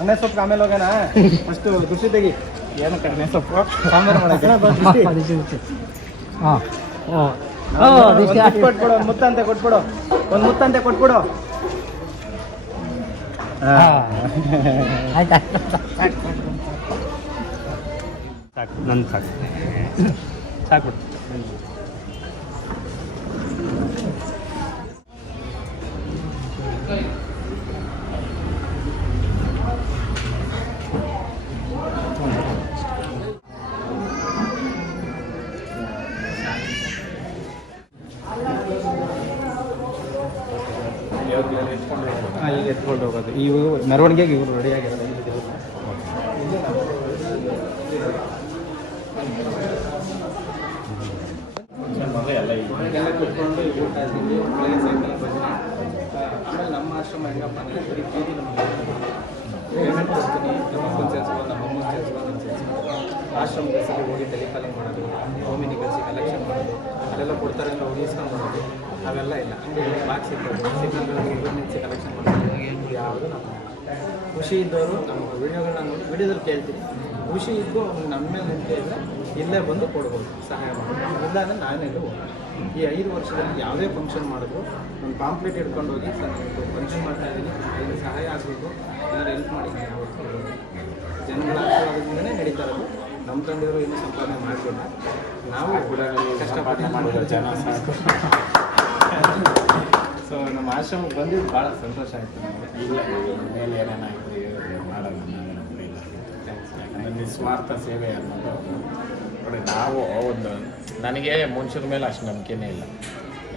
ಅನ್ನ ಸೊಪ್ಪು ಆಮೇಲೆ ಹೋಗೋಣ. ಫಸ್ಟು ದೃಷ್ಟಿ ತೆಗಿ. ಏನಕ್ಕೆ ಅನ್ನ ಸೊಪ್ಪು ಸಾಂಬಾರು ಮಾಡೋಕೆ ಕೊಟ್ಬಿಡು. ಒಂದು ಮುತ್ತಂತೆ ಕೊಟ್ಬಿಡು. ಒಂದು ಮುತ್ತಂತೆ ಕೊಟ್ಬಿಡು. ಸಾಕು ನನ್ನ ಸಾಕು ಸಾಕು. ಈಗ ಎತ್ಕೊಂಡು ಹೋಗೋದು. ಇವಾಗ ಮೆರವಣಿಗೆಗೆ ಇವರು ರೆಡಿ ಆಗಿರೋದು. ಎಲ್ಲ ಕುತ್ಕೊಂಡು ಊಟ ಆಮೇಲೆ ನಮ್ಮ ಆಶ್ರಮ ಹೆಂಗಪ್ಪ ಅಂದರೆ ಬರೀ ಬೀದಿ ನಮಗೆ ಪೇಮೆಂಟ್ ಕೊಡ್ತೀನಿ. ನಮ್ಮಮ್ಮನ ಸೇರಿಸ್ಬೋದು, ನಮ್ಮಮ್ಮನ ಸೇರಿಸ್ಬೋದು, ನನ್ನ ಸೇರಿಸ್ಬೋದು. ಆಶ್ರಮದ ಸರಿ ಹೋಗಿ ಟೆಲಿಕಾಲಿಂಗ್ ಮಾಡೋದು, ಹೋಮಿನಿ ಕಳಿಸಿ ಕಲೆಕ್ಷನ್ ಮಾಡೋದು, ಅಲ್ಲೆಲ್ಲ ಕೊಡ್ತಾರೆ ಅಂತ ಹೋಗಿ ಇಸ್ಕೊಂಡು ಮಾಡೋದು ಅವೆಲ್ಲ ಇಲ್ಲ. ಹಂಗೆ ಬಾಕ್ಸ್ ಇರ್ಬೋದು, ಸಿಗ್ನಲ್ಗಳಿಗೆ ಕಲೆಕ್ಷನ್ ಮಾಡೋದು ಯಾವುದು ನಮ್ಮ ಖುಷಿ ಇದ್ದವರು ನಮ್ಮ ವಿಡಿಯೋಗಳನ್ನ ನೋಡಿ ವಿಡಿಯೋದಲ್ಲಿ ಕೇಳ್ತೀನಿ. ಖುಷಿ ಇದ್ದು ನಮ್ಮ ಮೇಲೆ ನಂಬಿಕೆ ಇದ್ದರೆ ಇಲ್ಲೇ ಬಂದು ಕೊಡ್ಬೋದು, ಸಹಾಯ ಮಾಡೋದು. ಇಲ್ಲ ಅಂದರೆ ನಾನೇನು ಈ 5 ವರ್ಷದಲ್ಲಿ ಯಾವುದೇ ಫಂಕ್ಷನ್ ಮಾಡಿದ್ರು ಒಂದು ಪಾಂಪ್ಲೆಟ್ ಹಿಡ್ಕೊಂಡು ಹೋಗಿ ಸರ್ ಫಂಕ್ಷನ್ ಮಾಡ್ತಾಯಿದ್ದೀನಿ, ಅದಕ್ಕೆ ಸಹಾಯ ಆಗಬೇಕು, ಏನಾದ್ರು ಹೆಲ್ಪ್ ಮಾಡಿ. ಯಾವತ್ತು ಜನಗಳ ಆಶೀರ್ವಾದದಿಂದಲೇ ನಡೀತಾ ಇರೋದು. ನಮ್ಮ ತಂದೆಯವರು ಇನ್ನೂ ಸಂಪಾದನೆ ಮಾಡಲಿಲ್ಲ, ನಾವು ಕೂಡ ಕಷ್ಟಪಟ್ಟು ಮಾಡಿರೋ ಜನ ಸಾಕು. ಸೊ ನಮ್ಮ ಆಶ್ರಮಕ್ಕೆ ಬಂದಿದ್ದು ಭಾಳ ಸಂತೋಷ ಆಯಿತು ನಮಗೆ. ಇಲ್ಲ ಮೇಲೆ ಏನೇನಾಯಿತು ಮಾಡೋದು ಯಾಕಂದರೆ ನಿಸ್ವಾರ್ಥ ಸೇವೆ ಅನ್ನೋದು ನೋಡಿ. ನಾವು ಒಂದು ನನಗೆ ಮನುಷ್ಯರ ಮೇಲೆ ಅಷ್ಟು ನಂಬಿಕೆನೇ ಇಲ್ಲ.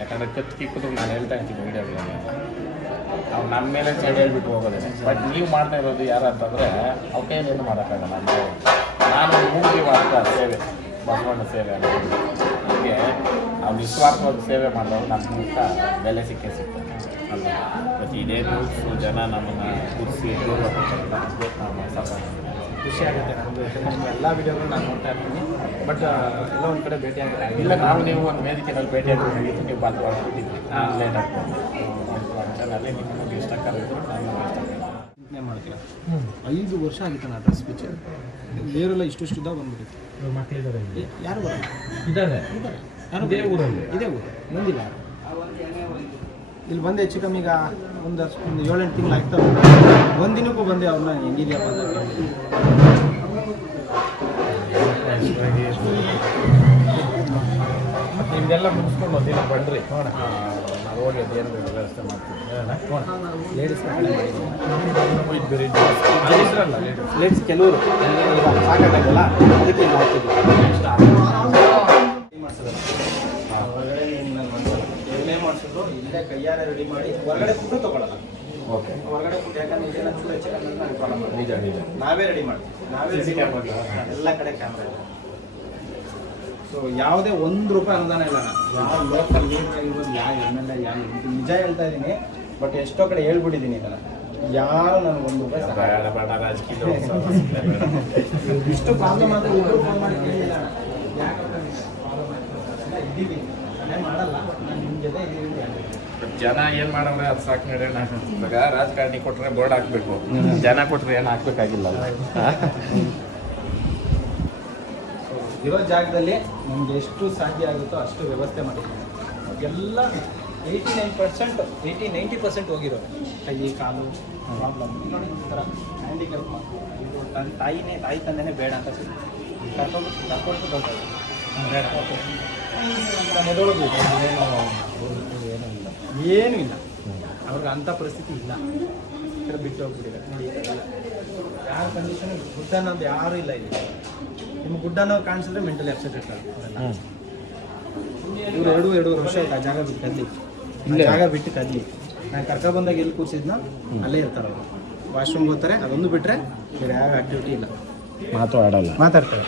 ಯಾಕಂದರೆ ಕತ್ತು ಕಿಕ್ಕಿದ್ರು ನಾನು ಹೇಳ್ತಾ ಇರ್ತೀನಿ ವೀಡಿಯೋಗಳನ್ನೆಲ್ಲ, ಅವ್ರು ನನ್ನ ಮೇಲೆ ಚಳಿ ಹೇಳ್ಬಿಟ್ಟು ಹೋಗೋದೇ. ಬಟ್ ನೀವು ಮಾಡ್ತಾ ಇರೋದು ಯಾರು ಅಂತಂದರೆ ಅವ್ರ ಕೈಯಲ್ಲೇನು ಮಾಡೋಕ್ಕಾಗಲ್ಲ. ನಾನು ಮೂಗಿವಾದ ಸೇವೆ, ಬಸವಣ್ಣ ಸೇವೆ ಅನ್ನೋದು ನನಗೆ ಅವ್ರು ನಿಸ್ವಾರ್ಥವಾಗಿ ಸೇವೆ ಮಾಡೋರು ನನ್ನ ಮೂಲಕ ಬೆಲೆ ಸಿಗ್ತದೆ ಅಲ್ಲ. ಮತ್ತು ಇದೇ ರೂಲ್ಸು ಜನ ನಮ್ಮನ್ನು ಕುದಿಸಿ ಖುಷಿ ಆಗುತ್ತೆ. ನಮ್ಮದು ನಿಮ್ಮ ಎಲ್ಲ ವೀಡಿಯೋಗಳು ನಾನು ನೋಡ್ತಾ ಇರ್ತೀನಿ. ಬಟ್ ಎಲ್ಲ ಒಂದು ಕಡೆ ಭೇಟಿ ಆಗುತ್ತೆ. ಇಲ್ಲ, ನಾವು ನೀವು ಒಂದು ವೇದಿಕೆಯಲ್ಲಿ ಭೇಟಿ ಆಗಿದ್ದು ನೀವು ಬಂದು ಹೊರಬಿಟ್ಟಿದ್ವಿ. ಲೇಟ್ ಆಗ್ತದೆ ಫಂಕ್ಷನಲ್ಲಿ ನಿಮಗೆ ಇಷ್ಟ ಕರೆದಿದ್ರು ನಾನು ಇಷ್ಟ ಚಿಂತನೆ ಮಾಡ್ತೀವಿ. 5 ವರ್ಷ ಆಗಿತ್ತು ನಾನು ಡ್ರೆಸ್ ಸ್ಪೀಚ್ ಬೇರೆಲ್ಲ ಇಷ್ಟು ಬಂದ್ಬಿಟ್ಟಿತ್ತು. ಮಕ್ಕಳಿದ್ದಾರೆ ಯಾರು ಬರಲ್ಲ ಇದ್ದಾರೆ ಯಾರು ಇದೇ ಊರಲ್ಲಿ ಇದೇ ಊರು ಬಂದಿಲ್ಲ. ಇಲ್ಲಿ ಬಂದು ಹೆಚ್ಚು ಕಮ್ಮಿ ಈಗ ಒಂದು 7-8 ತಿಂಗಳು ಆಗ್ತವೆ. ಒಂದಿನಕ್ಕೂ ಬಂದೆ ಅವ್ರನ್ನ ಹೆಂಗಿದೆಯಪ್ಪ ಅಂತ. ನಿಮ್ದೆಲ್ಲ ಮುಗಿಸ್ಕೊಂಡು ಒಂದಿನ ಬನ್ನಿರಿ ನೋಡೋಣ. ನಾವು ಹೋಗಿ ಅದೇನು ವ್ಯವಸ್ಥೆ ಮಾಡ್ತೀವಿ. ಲೇಡೀಸ್ ಲೇಡೀಸ್ ಕೆಲವರು ಸಾಕಾಗಲ್ಲ, ಅದಕ್ಕೆ ಇಲ್ಲಿ ಹಾಕ್ತಿದ್ವಿ. ಹೊರಗಡೆ ಏನೇ ಮಾಡಿಸಿದ್ರು ಇಲ್ಲೇ ಕೈಯಾರೆ ರೆಡಿ ಮಾಡಿ ಹೊರಗಡೆ ಫುಡ್ಡು ತೊಗೊಳ್ಳಲ್ಲ. ಓಕೆ, ಹೊರಗಡೆ ಫುಡ್ ಯಾಕಂದ್ರೆ ಇದೆಲ್ಲ ಚೂರು ಹೆಚ್ಚು ನನಗೆ ಪ್ರಾಬ್ಲಮ್. ನಿಜ ನಿಜ. ನಾವೇ ರೆಡಿ ಮಾಡ್ತೀವಿ, ನಾವೇ ರೆಡಿ ಮಾಡ್ತೀವಿ. ಎಲ್ಲ ಕಡೆ ಕ್ಯಾಮ್ರಾ ಇದೆ. ಸೊ ಯಾವುದೇ ₹1 ಅನುದಾನ ಇಲ್ಲ. ಯಾವ ಲೋಕಲ್ ಲೀಡರ್ ಆಗಿರ್ಬೋದು, ಯಾವ MLA, ಯಾವ ನಿಜ ಹೇಳ್ತಾ ಇದ್ದೀನಿ. ಬಟ್ ಎಷ್ಟೋ ಕಡೆ ಹೇಳ್ಬಿಟ್ಟಿದ್ದೀನಿ ಇದನ್ನು. ಯಾರು ನನಗೆ ₹1 ರಾಜಕೀಯ ಇಷ್ಟು ಪ್ರಾಬ್ಲಮ್ ಆದರೆ ಒಬ್ಬರು ಫೋನ್ ಮಾಡಿ ಕೇಳಿಲ್ಲ. ಯಾಕಂದ್ರೆ ಇದ್ದೀವಿ ಮಾಡಲ್ಲ, ನಾನು ನಿಮ್ಮ ಜೊತೆ ಇದ್ದೀವಿ. ಜನ ಏನು ಮಾಡವ್ರೆ ಅದು ಸಾಕು ನಡೆಯೋಣ. ಇವಾಗ ರಾಜಕಾರಣಿ ಕೊಟ್ಟರೆ ಬೋರ್ಡ್ ಹಾಕಬೇಕು, ಜನ ಕೊಟ್ಟರೆ ಏನು ಹಾಕ್ಬೇಕಾಗಿಲ್ಲ. ಇರೋ ಜಾಗದಲ್ಲಿ ನಮ್ಗೆ ಎಷ್ಟು ಸಾಧ್ಯ ಆಗುತ್ತೋ ಅಷ್ಟು ವ್ಯವಸ್ಥೆ ಮಾಡಿದ್ದೀನಿ. ಎಲ್ಲ 80-90% ಹೋಗಿರೋದು. ಕೈ ಕಾಲು ಪ್ರಾಬ್ಲಮ್ ನೋಡಿ. ಈ ಥರ ಹ್ಯಾಂಡಿಕ್ಯಾಪ್ ಇದು ತಾಯಿ ತಂದೆನೇ ಬೇಡ ಅಂತ ಕರ್ಕೊಂಡು ದೊಡ್ಡದು ಬೇಡ. ಮೆದೊಳಗು ಏನೂ ಇಲ್ಲ ಅವ್ರಿಗೆ ಅಂಥ ಪರಿಸ್ಥಿತಿ ಇಲ್ಲ. ಈ ಕಡೆ ಬಿಟ್ಟು ಹೋಗ್ಬಿಟ್ಟಿದೆ ನೋಡಿ. ಯಾರ ಕಂಡೀಷನ್ ಗುಡ್ ಅನ್ನೋದು ಯಾರೂ ಇಲ್ಲ ಇಲ್ಲಿ. ನಿಮ್ಗೆ ಗುಡ್ ಅನ್ನೋದು ಕಾಣಿಸಿದ್ರೆ ಮೆಂಟಲಿ ಅಪ್ಸೆಟ್ ಇರ್ತಾರೆ ಅವರೆಲ್ಲ. ಇವ್ರು 2 ವರ್ಷ ಆಯ್ತು ಆ ಜಾಗ ಬಿಟ್ಟು ಕದ್ಲಿ. ಜಾಗ ಬಿಟ್ಟು ಕದ್ಲಿ. ನಾನು ಕರ್ಕೊಂಡು ಬಂದಾಗ ಎಲ್ಲಿ ಕೂರಿಸಿದ್ನೋ ಅಲ್ಲೇ ಇರ್ತಾರೆ ಅವರು. ವಾಶ್ರೂಮ್ಗೆ ಹೋಗ್ತಾರೆ, ಅದೊಂದು ಬಿಟ್ಟರೆ ಬೇರೆ ಯಾವ ಆ್ಯಕ್ಟಿವಿಟಿ ಇಲ್ಲ. ಮಾತಾಡ್ತಾರೆ.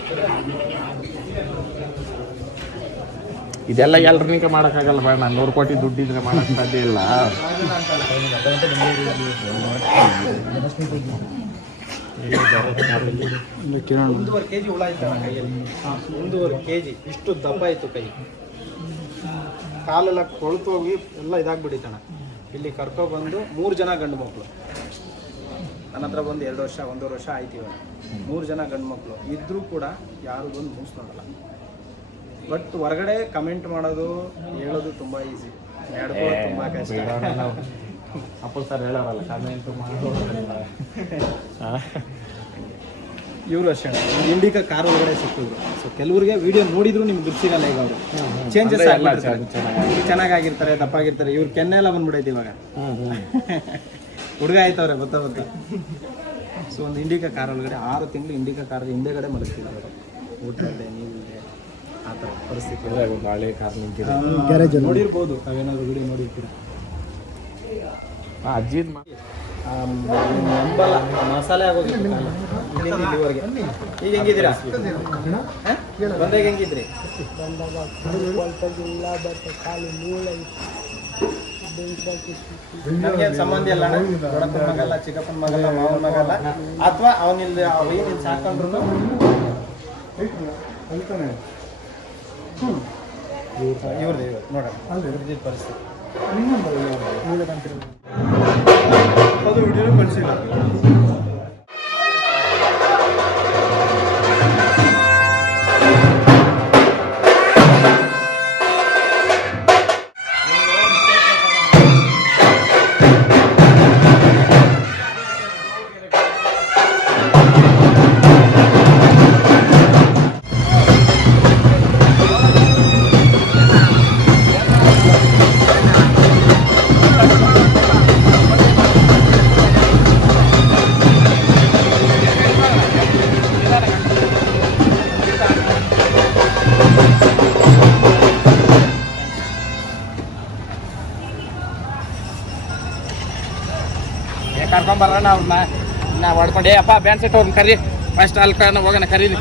ಇದೆಲ್ಲ ಎಲ್ರಿಗ ಮಾಡೋಕ್ಕಾಗಲ್ಲ. ಬೇಡ, ನಾನು 100 ಕೋಟಿ ದುಡ್ಡಿದ್ರೆ ಮಾಡೋಕ್ಕೆ ಸಾಧ್ಯ ಇಲ್ಲ. 1.5 kg ಹುಳ ಇತ್ತು ನನ್ನ ಕೈಯಲ್ಲಿ. 1.5 kg ಇಷ್ಟು ದಪ್ಪ ಇತ್ತು ಕೈ, ಕಾಲೆಲ್ಲ ಕೊಳ್ತು ಹೋಗಿ ಎಲ್ಲ ಇದಾಗ್ಬಿಟ್ಟಿತ್ತಣ್ಣ. ಇಲ್ಲಿ ಕರ್ಕೊಬಂದು 3 ಜನ ಗಂಡು ಮಕ್ಕಳು ನನ್ನ ಹತ್ರ ಬಂದು 2 ವರ್ಷ 1.5 ವರ್ಷ ಆಯ್ತು ಇವಾಗ. 3 ಜನ ಗಂಡು ಮಕ್ಕಳು ಇದ್ರೂ ಕೂಡ ಯಾರು ಬಂದು ಮೂಸ್ ನೋಡಲ್ಲ. ಬಟ್ ಹೊರಗಡೆ ಕಮೆಂಟ್ ಮಾಡೋದು ಹೇಳೋದು ತುಂಬ ಈಸಿ, ನಡ್ಕೋದು ತುಂಬ ಕಷ್ಟ. ಅಪ್ಪ ಸರ್ ಹೇಳೋರಲ್ಲ ಕಮೆಂಟ್ ಮಾಡೋದು. ಇವರು ಅಷ್ಟೇ ಇಂಡಿಕಾ ಕಾರ್ ಒಳಗಡೆ ಸಿಕ್ಕಿದ್ರು. ಸೊ ಕೆಲವ್ರಿಗೆ ವಿಡಿಯೋ ನೋಡಿದ್ರು ನಿಮ್ಗೆ ಗೊತ್ತಿರಲ್ಲ. ಈಗ ಅವರು ಚೇಂಜಸ್ ಚೆನ್ನಾಗಿರ್ತಾರೆ, ದಪ್ಪಾಗಿರ್ತಾರೆ. ಇವ್ರ ಕೆನ್ನೆ ಎಲ್ಲ ಬಂದ್ಬಿಡೈತೆ ಇವಾಗ. ಹುಡುಗ ಆಯ್ತವ್ರೆ ಗೊತ್ತಾ. ಸೊ ಒಂದು ಇಂಡಿಕಾ ಕಾರ್ ಒಳಗಡೆ 6 ತಿಂಗಳು ಇಂಡಿಕಾ ಕಾರ್ ಹಿಂದೆಗಡೆ ಮಲಗ್ತಿದ್ದಾರೆ. ಊಟ ಇಲ್ಲದೆ, ನೀರಿಲ್ಲದೆ, ಆ ಥರ ಪರಿಸ್ಥಿತಿ. ಹಳೆ ಕಾರ್ ಗ್ಯಾರೇಜ್ ನೋಡಿರ್ಬೋದು, ನಾವೇನಾದ್ರು ವಿಡಿಯೋ ನೋಡಿರ್ತೀರ. ಅಜ್ಜಿದ್ ನಂಬಲ್ಲ, ಮಸಾಲೆ ಆಗೋಗಿತ್ತು ಇಲ್ಲಿವರೆಗೆ. ಈಗ ಹೆಂಗಿದ್ದೀರಾ? ಬಂದಾಗ ಹೆಂಗಿದ್ರಿ? ನಮ್ಗೇನು ಸಂಬಂಧ ಇಲ್ಲ, ದೊಡ್ಡಪ್ಪನ ಮಗಲ್ಲ, ಚಿಕ್ಕಪ್ಪನ ಮಗಲ್ಲ, ಮಾವನ ಮಗಲ್ಲ, ಅಥವಾ ಅವನಿಲ್ಲ ಅವನು ಸಾಕೊಂಡ್ರು ಇವ್ರದ್ದು ನೋಡೋಣ ಪರಿಸ್ಥಿತಿ. ಅದು ವಿಡಿಯೋ ಕಳಿಸಿಲ್ಲ. ಕರ್ಕೊಂಬರೋಣ ಅವ್ರನ್ನ. ನಾ ಹೊಡ್ಕೊಂಡು ಅಪ್ಪ ಬ್ಯಾನ್ ಸೆಟ್ ಅವ್ರನ್ನ ಕರಿ, ಫಸ್ಟ್ ಅಲ್ಲಿ ಹೋಗೋಣ ಕರೀರಿ.